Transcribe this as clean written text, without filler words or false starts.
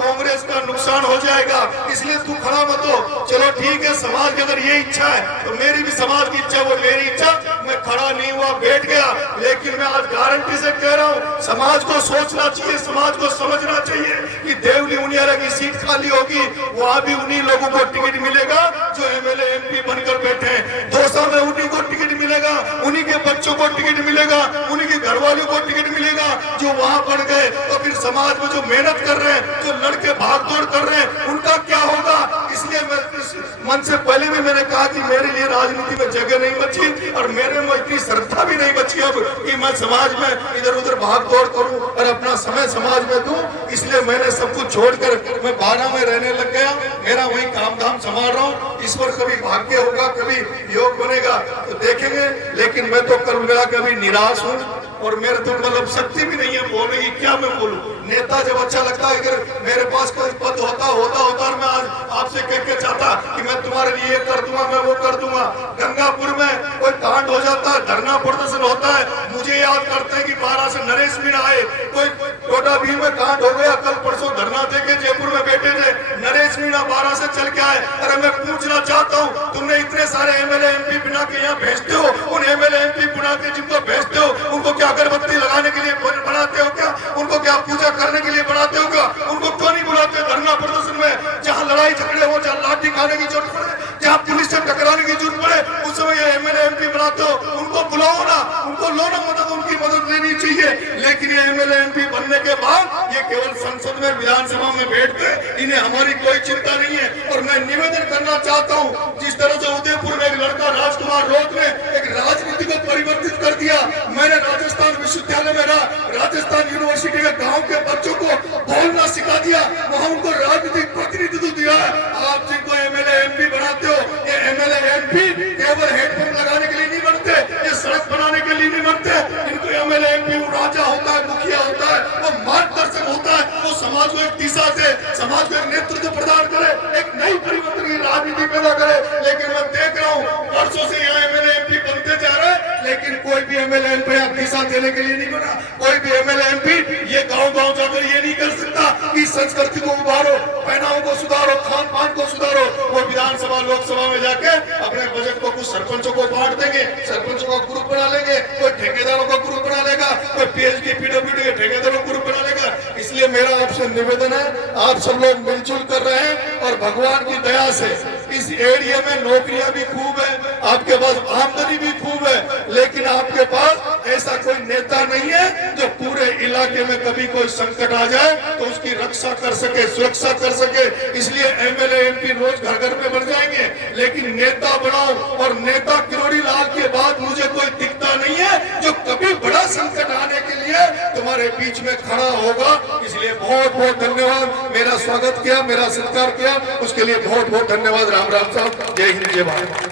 कांग्रेस का नुकसान हो जाएगा, इसलिए तू खड़ा मत हो। चलो ठीक है, समाज की अगर ये इच्छा है तो मेरी भी समाज की इच्छा, वो मेरी इच्छा, मैं खड़ा नहीं हुआ, बैठ गया। लेकिन मैं आज गारंटी से कह रहा हूँ, समाज को सोचना चाहिए, समाज को समझना चाहिए कि देवली उनियारा की सीट खाली होगी, वहां भी उन्हीं लोगों को टिकट मिलेगा जो एमएलए एमपी बनकर बैठे हैं। दौसा में उन्हीं को टिकट मिलेगा, उन्हीं के बच्चों को टिकट मिलेगा, उन्हीं के घर वालों को टिकट मिलेगा जो वहां बढ़ गए। तो फिर समाज में जो मेहनत कर रहे हैं, जो लड़के भाग दौड़ कर रहे हैं, उनका क्या होगा? इसलिए मैं मन से पहले भी मैंने कहा कि मेरे लिए राजनीति में जगह नहीं बची और मेरे में इतनी श्रद्धा भी नहीं बची अब कि मैं समाज में इधर उधर भाग दौड़ करूं और अपना समय समाज में दूं। इसलिए मैंने सब कुछ छोड़कर मैं बारा में रहने लग गया। मेरा वही काम धाम संभाल रहा हूँ। ईश्वर कभी भाग्य होगा, कभी योग बनेगा तो देखेंगे। लेकिन मैं तो कल मिला के अभी निराश हूँ और मेरे तो मतलब शक्ति भी नहीं है बोलने की। क्या मैं बोलूं? नेता जब अच्छा लगता है, अगर मेरे पास कोई पद होता और मैं आज आपसे कह के चाहता कि मैं तुम्हारे लिए कर दूंगा, मैं वो कर दूंगा। गंगापुर में कोई कांड हो जाता है, धरना प्रदर्शन होता है, मुझे याद करते हैं कि 12 से नरेश मीणा आए, कोई टोटा भीम में कांड हो गया, कल परसों धरना देके जयपुर में बैठे थे, नरेश मीणा 12 से चल के आए। अरे मैं पूछना चाहता हूँ, तुमने इतने सारे एमएलए एमपी बना के यहाँ भेजते हो, उन एमएलए एमपी बना के जिनको भेजते हो उनको क्या अगरबत्ती लगाने के लिए बनाते हो क्या? उनको क्या पूजा करने के लिए बनाते हो क्या? उनको क्यों नहीं बुलाते धरना प्रदर्शन में? जहाँ लड़ाई झगड़े हो, जहाँ लाठी खाने की जरूरत पड़े, जहाँ पुलिस से टकराने की जरूरत पड़े, उस समय ये एमएलए एमपी बनाते हो। उनको बुलाओ ना, उनको लो ना मदद, उनकी मदद लेनी चाहिए। लेकिन ये एमएलए एमपी बनने के बाद ये केवल संसद में, विधानसभा में बैठ गए, इन्हें हमारी कोई चिंता नहीं है। और मैं निवेदन करना चाहता हूँ, जिस तरह से उदयपुर में एक लड़का राजकुमार रोत ने एक राजनीति को परिवर्तित कर दिया। मैंने राजस्थान विश्वविद्यालय में राजस्थान यूनिवर्सिटी के गांव के बच्चों को बोलना सिखा दिया, वहां उनको राजनीतिक प्रतिनिधित्व दिया है। आप जिनको एमएलए एमपी बनाते हो, ये एमएलए एमपी केवल हेडपंप लगाने के लिए नहीं बनते, ये सड़क बनाने के लिए नहीं बनते। इनको एमएलए एमपी राजा होता है, मुखिया होता है, वो मार्गदर्शक होता है, वो समाज को एक दिशा दे, समाज को एक नेतृत्व प्रदान करे, एक नई परिवर्तन की राजनीति पैदा करे। लेकिन मैं देख रहा हूँ वर्षों से यहाँ एमएलए एमपी बनते जा रहे हैं, लेकिन कोई भी एमएलए एमपी दिशा देने के लिए नहीं बना। कोई भी एमएलए एमपी ये गांव-गांव जाकर ये नहीं कर सकता कि संस्कृति को उभारो, पहनावों को सुधारो, खान पान को सुधारो। वो विधानसभा लोकसभा में जाके अपने बजट को कुछ सरपंचों को बांट देंगे, सरपंचों का ग्रुप बना लेंगे, कोई ठेकेदारों का ग्रुप बना लेगा, कोई पीएचडी पीडब्ल्यूडी के ठेकेदारों का ग्रुप बना लेगा। इसलिए मेरा आपसे निवेदन है, आप सब लोग मिलजुल कर रहे हैं और भगवान की दया से इस एरिया में नौकरियां भी खूब है, आपके पास आमदनी भी खूब है, लेकिन आपके पास ऐसा कोई नेता नहीं है जो पूरे इलाके में कभी कोई संकट आ जाए तो उसकी रक्षा कर सके, सुरक्षा कर सके। इसलिए एमएलए एमपी रोज घर घर में बन जाएंगे, लेकिन नेता बनाओ। और नेता किरोड़ी लाल के बाद मुझे कोई दिखता नहीं है जो कभी बड़ा संकट आने के लिए तुम्हारे बीच में खड़ा होगा। इसलिए बहुत बहुत धन्यवाद, मेरा स्वागत किया, मेरा सत्कार किया, उसके लिए बहुत बहुत धन्यवाद। राम राम साहब, जय हिंद, जय भारत।